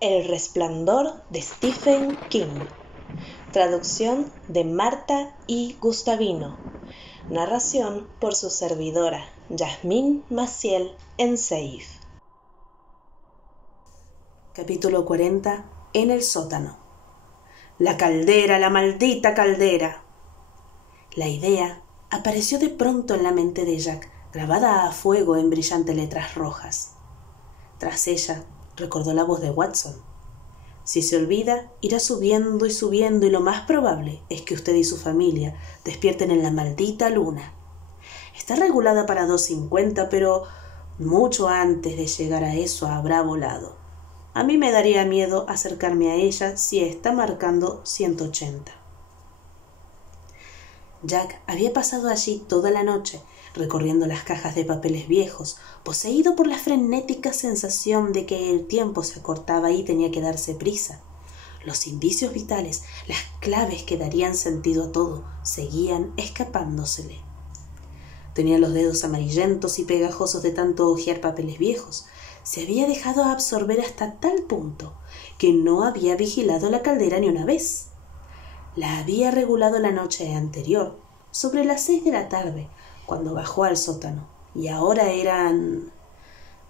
El resplandor de Stephen King. Traducción de Marta I. Gustavino. Narración por su servidora, Yasmín Maciel Enseif. Capítulo 40. En el sótano. La caldera, la maldita caldera. La idea apareció de pronto en la mente de Jack, grabada a fuego en brillantes letras rojas. Tras ella, recordó la voz de Watson. Si se olvida, irá subiendo y lo más probable es que usted y su familia despierten en la maldita luna. Está regulada para 250, pero mucho antes de llegar a eso habrá volado. A mí me daría miedo acercarme a ella si está marcando 180. Jack había pasado allí toda la noche, recorriendo las cajas de papeles viejos, poseído por la frenética sensación de que el tiempo se acortaba y tenía que darse prisa. Los indicios vitales, las claves que darían sentido a todo, seguían escapándosele. Tenía los dedos amarillentos y pegajosos de tanto hojear papeles viejos. Se había dejado absorber hasta tal punto que no había vigilado la caldera ni una vez. La había regulado la noche anterior, sobre las 6 de la tarde, cuando bajó al sótano, y ahora eran...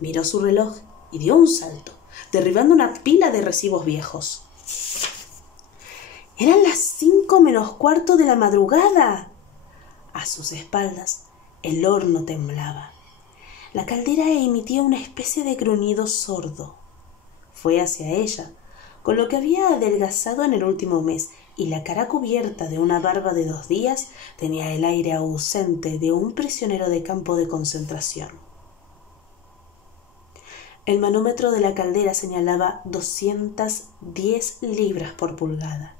Miró su reloj y dio un salto, derribando una pila de recibos viejos. Eran las 5 menos cuarto de la madrugada. A sus espaldas, el horno temblaba. La caldera emitía una especie de gruñido sordo. Fue hacia ella, con lo que había adelgazado en el último mes, y la cara cubierta de una barba de 2 días tenía el aire ausente de un prisionero de campo de concentración. El manómetro de la caldera señalaba 210 libras por pulgada.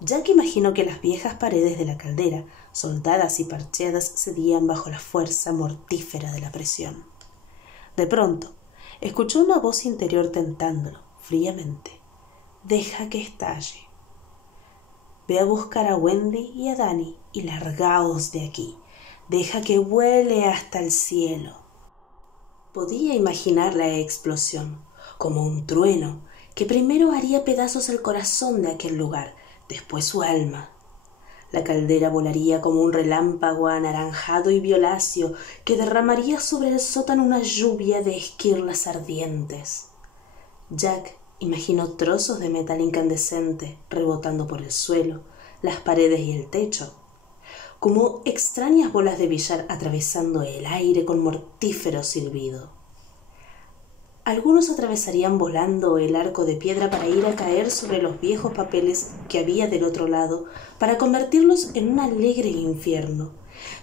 Jack imaginó que las viejas paredes de la caldera, soldadas y parcheadas, cedían bajo la fuerza mortífera de la presión. De pronto, escuchó una voz interior tentándolo, fríamente. «Deja que estalle. Ve a buscar a Wendy y a Danny y largaos de aquí. Deja que vuele hasta el cielo». Podía imaginar la explosión, como un trueno, que primero haría pedazos el corazón de aquel lugar, después su alma. La caldera volaría como un relámpago anaranjado y violáceo que derramaría sobre el sótano una lluvia de esquirlas ardientes. Jack imaginó trozos de metal incandescente rebotando por el suelo, las paredes y el techo, como extrañas bolas de billar atravesando el aire con mortífero silbido. Algunos atravesarían volando el arco de piedra para ir a caer sobre los viejos papeles que había del otro lado, para convertirlos en un alegre infierno.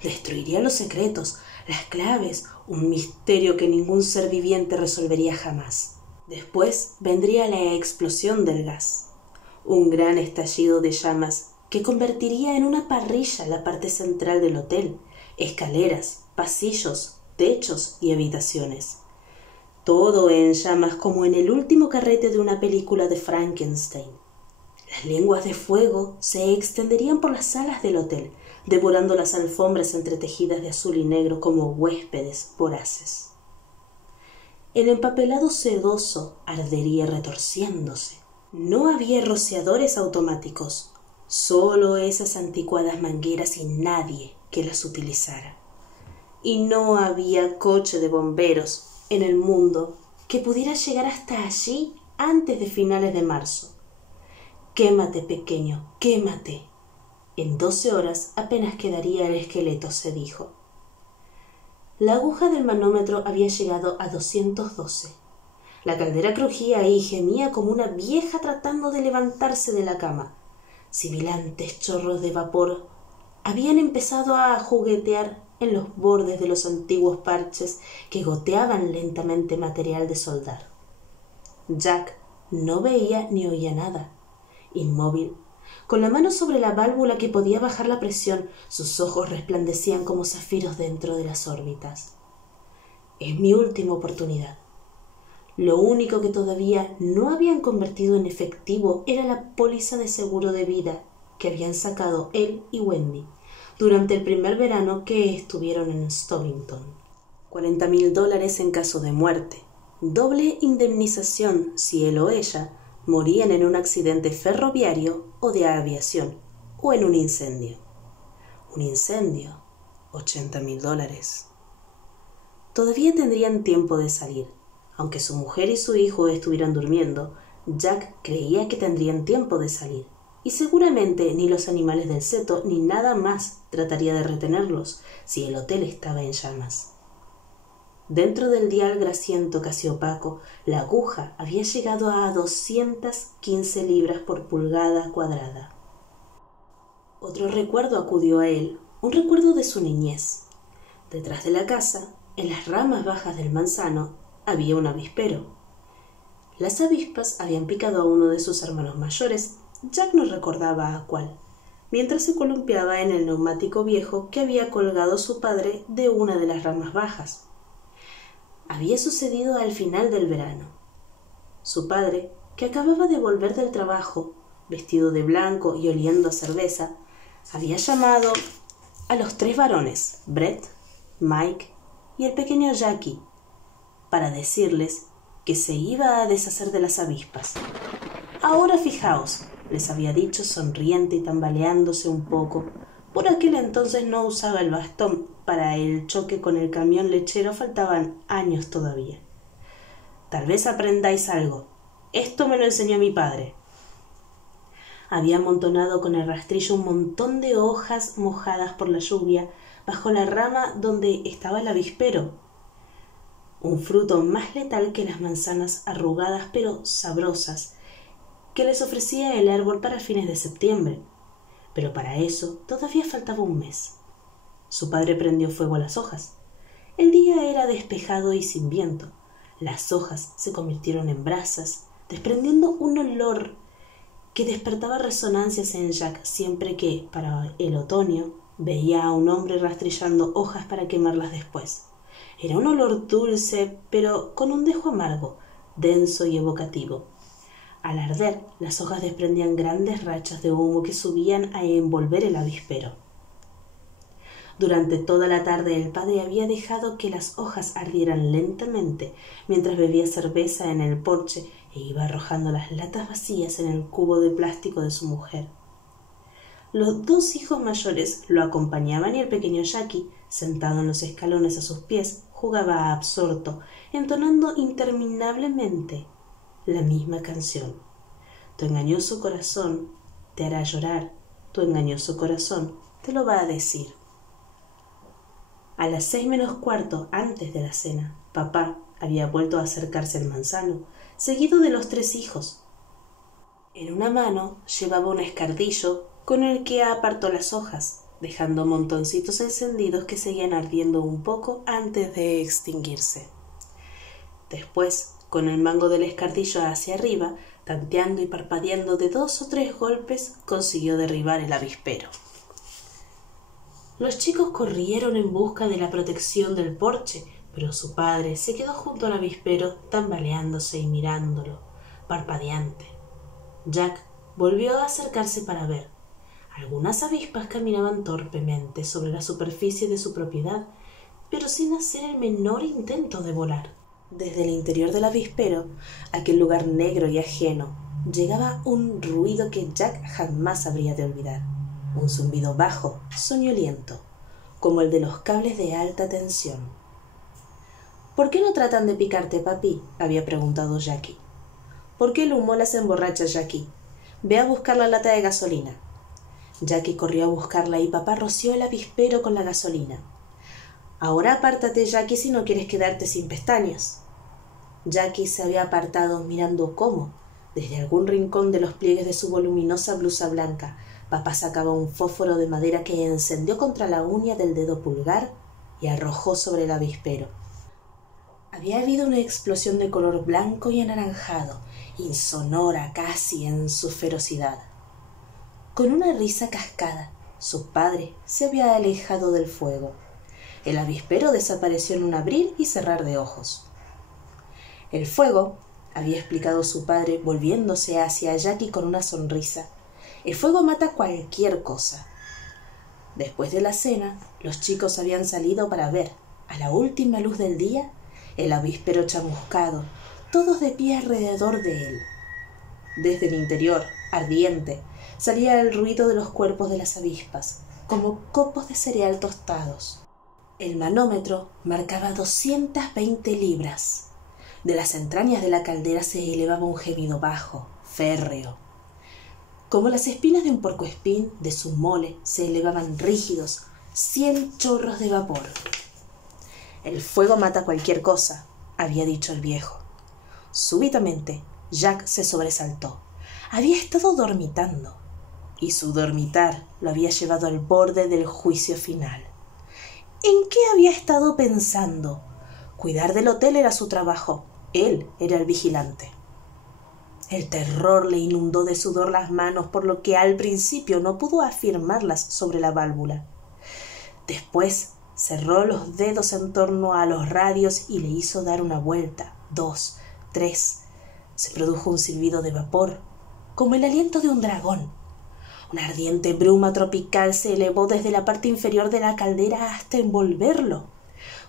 Destruiría los secretos, las claves, un misterio que ningún ser viviente resolvería jamás. Después vendría la explosión del gas, un gran estallido de llamas que convertiría en una parrilla la parte central del hotel, escaleras, pasillos, techos y habitaciones. Todo en llamas como en el último carrete de una película de Frankenstein. Las lenguas de fuego se extenderían por las salas del hotel, devorando las alfombras entretejidas de azul y negro como huéspedes voraces. El empapelado sedoso ardería retorciéndose. No había rociadores automáticos, solo esas anticuadas mangueras y nadie que las utilizara. Y no había coche de bomberos en el mundo que pudiera llegar hasta allí antes de finales de marzo. «Quémate, pequeño, quémate». En 12 horas apenas quedaría el esqueleto, se dijo. La aguja del manómetro había llegado a 212. La caldera crujía y gemía como una vieja tratando de levantarse de la cama. Sibilantes chorros de vapor habían empezado a juguetear en los bordes de los antiguos parches que goteaban lentamente material de soldar. Jack no veía ni oía nada. Inmóvil, con la mano sobre la válvula que podía bajar la presión, sus ojos resplandecían como zafiros dentro de las órbitas. «Es mi última oportunidad». Lo único que todavía no habían convertido en efectivo era la póliza de seguro de vida que habían sacado él y Wendy durante el primer verano que estuvieron en Stovington. $40,000 en caso de muerte, doble indemnización si él o ella morían en un accidente ferroviario o de aviación, o en un incendio. Un incendio, $80.000. Todavía tendrían tiempo de salir. Aunque su mujer y su hijo estuvieran durmiendo, Jack creía que tendrían tiempo de salir, y seguramente ni los animales del seto ni nada más trataría de retenerlos si el hotel estaba en llamas. Dentro del dial grasiento casi opaco, la aguja había llegado a 215 libras por pulgada cuadrada. Otro recuerdo acudió a él, un recuerdo de su niñez. Detrás de la casa, en las ramas bajas del manzano, había un avispero. Las avispas habían picado a uno de sus hermanos mayores, Jack no recordaba a cuál, mientras se columpiaba en el neumático viejo que había colgado su padre de una de las ramas bajas. Había sucedido al final del verano. Su padre, que acababa de volver del trabajo, vestido de blanco y oliendo a cerveza, había llamado a los 3 varones, Brett, Mike y el pequeño Jackie, para decirles que se iba a deshacer de las avispas. «Ahora fijaos», les había dicho sonriente y tambaleándose un poco. Por aquel entonces no usaba el bastón. Para el choque con el camión lechero faltaban años todavía. «Tal vez aprendáis algo. Esto me lo enseñó mi padre». Había amontonado con el rastrillo un montón de hojas mojadas por la lluvia bajo la rama donde estaba el avispero. Un fruto más letal que las manzanas arrugadas pero sabrosas que les ofrecía el árbol para fines de septiembre. Pero para eso todavía faltaba un mes. Su padre prendió fuego a las hojas. El día era despejado y sin viento. Las hojas se convirtieron en brasas, desprendiendo un olor que despertaba resonancias en Jack siempre que, para el otoño, veía a un hombre rastrillando hojas para quemarlas después. Era un olor dulce, pero con un dejo amargo, denso y evocativo. Al arder, las hojas desprendían grandes rachas de humo que subían a envolver el avispero. Durante toda la tarde el padre había dejado que las hojas ardieran lentamente mientras bebía cerveza en el porche e iba arrojando las latas vacías en el cubo de plástico de su mujer. Los 2 hijos mayores lo acompañaban y el pequeño Jackie, sentado en los escalones a sus pies, jugaba absorto, entonando interminablemente la misma canción. Tu engañoso corazón te hará llorar, tu engañoso corazón te lo va a decir. A las 6 menos cuarto, antes de la cena, papá había vuelto a acercarse al manzano, seguido de los 3 hijos. En una mano llevaba un escardillo con el que apartó las hojas, dejando montoncitos encendidos que seguían ardiendo un poco antes de extinguirse. Después, con el mango del escardillo hacia arriba, tanteando y parpadeando de 2 o 3 golpes, consiguió derribar el avispero. Los chicos corrieron en busca de la protección del porche, pero su padre se quedó junto al avispero, tambaleándose y mirándolo, parpadeante. Jack volvió a acercarse para ver. Algunas avispas caminaban torpemente sobre la superficie de su propiedad, pero sin hacer el menor intento de volar. Desde el interior del avispero, aquel lugar negro y ajeno, llegaba un ruido que Jack jamás habría de olvidar. Un zumbido bajo, soñoliento, como el de los cables de alta tensión. «¿Por qué no tratan de picarte, papi?», había preguntado Jackie. «¿Por qué el humo las emborracha, Jackie? Ve a buscar la lata de gasolina». Jackie corrió a buscarla y papá roció el avispero con la gasolina. «Ahora apártate, Jackie, si no quieres quedarte sin pestañas». Jackie se había apartado mirando cómo, desde algún rincón de los pliegues de su voluminosa blusa blanca, papá sacaba un fósforo de madera que encendió contra la uña del dedo pulgar y arrojó sobre el avispero. Había habido una explosión de color blanco y anaranjado, insonora casi en su ferocidad. Con una risa cascada, su padre se había alejado del fuego. El avispero desapareció en un abrir y cerrar de ojos. «El fuego», había explicado su padre, volviéndose hacia Jackie con una sonrisa, «el fuego mata cualquier cosa». Después de la cena, los chicos habían salido para ver, a la última luz del día, el avispero chamuscado, todos de pie alrededor de él. Desde el interior, ardiente, salía el ruido de los cuerpos de las avispas, como copos de cereal tostados. El manómetro marcaba 220 libras. De las entrañas de la caldera se elevaba un gemido bajo, férreo. Como las espinas de un puercoespín, de su mole se elevaban rígidos 100 chorros de vapor. «El fuego mata cualquier cosa», había dicho el viejo. Súbitamente, Jack se sobresaltó. Había estado dormitando, y su dormitar lo había llevado al borde del juicio final. ¿En qué había estado pensando? Cuidar del hotel era su trabajo. Él era el vigilante. El terror le inundó de sudor las manos, por lo que al principio no pudo afirmarlas sobre la válvula. Después cerró los dedos en torno a los radios y le hizo dar una vuelta, 2, 3. Se produjo un silbido de vapor, como el aliento de un dragón. Una ardiente bruma tropical se elevó desde la parte inferior de la caldera hasta envolverlo.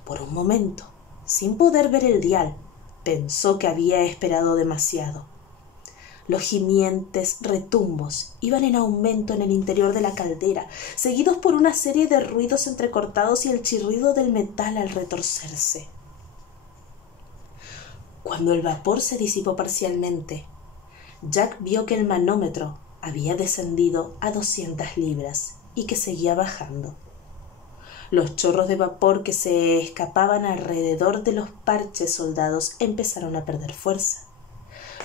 Por un momento, sin poder ver el dial, pensó que había esperado demasiado. Los gimientes retumbos iban en aumento en el interior de la caldera, seguidos por una serie de ruidos entrecortados y el chirrido del metal al retorcerse. Cuando el vapor se disipó parcialmente, Jack vio que el manómetro había descendido a 200 libras y que seguía bajando. Los chorros de vapor que se escapaban alrededor de los parches soldados empezaron a perder fuerza.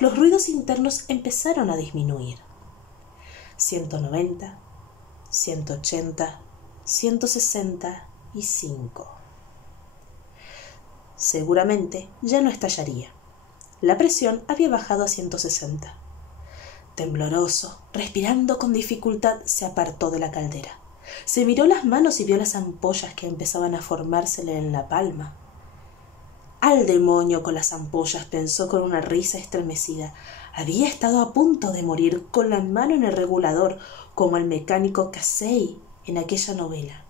Los ruidos internos empezaron a disminuir. 190, 180, 165. Seguramente ya no estallaría. La presión había bajado a 160. Tembloroso, respirando con dificultad, se apartó de la caldera. Se miró las manos y vio las ampollas que empezaban a formársele en la palma. «Al demonio con las ampollas», pensó con una risa estremecida. Había estado a punto de morir con la mano en el regulador, como el mecánico Casey en aquella novela.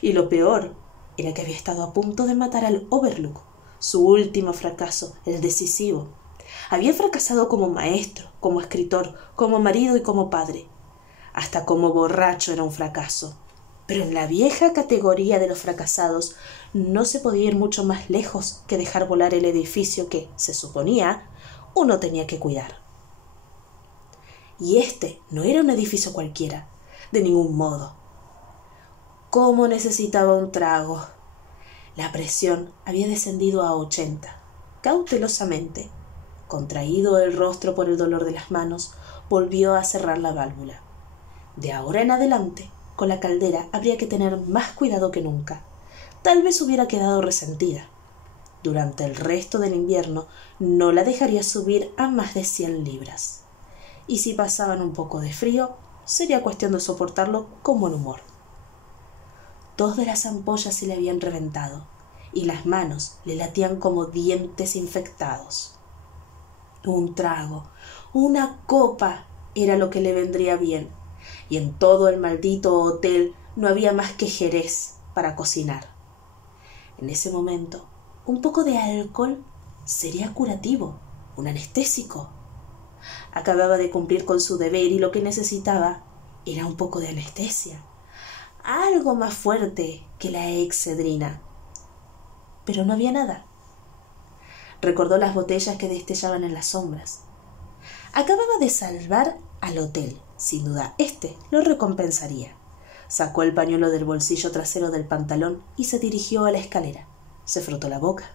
Y lo peor era que había estado a punto de matar al Overlook, su último fracaso, el decisivo. Había fracasado como maestro, como escritor, como marido y como padre. Hasta como borracho era un fracaso. Pero en la vieja categoría de los fracasados no se podía ir mucho más lejos que dejar volar el edificio que, se suponía, uno tenía que cuidar. Y este no era un edificio cualquiera, de ningún modo. ¿Cómo necesitaba un trago? La presión había descendido a 80. Cautelosamente, contraído el rostro por el dolor de las manos, volvió a cerrar la válvula. De ahora en adelante, con la caldera habría que tener más cuidado que nunca. Tal vez hubiera quedado resentida. Durante el resto del invierno no la dejaría subir a más de 100 libras. Y si pasaban un poco de frío, sería cuestión de soportarlo con buen humor. 2 de las ampollas se le habían reventado, y las manos le latían como dientes infectados. Un trago, una copa, era lo que le vendría bien, y en todo el maldito hotel no había más que jerez para cocinar. En ese momento, un poco de alcohol sería curativo, un anestésico. Acababa de cumplir con su deber y lo que necesitaba era un poco de anestesia, algo más fuerte que la excedrina. Pero no había nada. Recordó las botellas que destellaban en las sombras. Acababa de salvar al hotel. Sin duda, lo recompensaría. Sacó el pañuelo del bolsillo trasero del pantalón y se dirigió a la escalera. Se frotó la boca.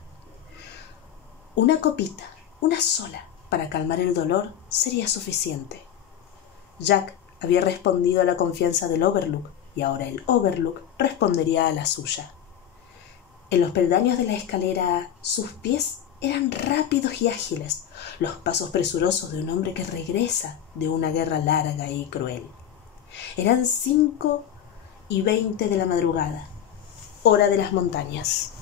Una copita, una sola, para calmar el dolor sería suficiente. Jack había respondido a la confianza del Overlook y ahora el Overlook respondería a la suya. En los peldaños de la escalera, sus pies eran rápidos y ágiles, los pasos presurosos de un hombre que regresa de una guerra larga y cruel. Eran 5:20 de la madrugada, hora de las montañas.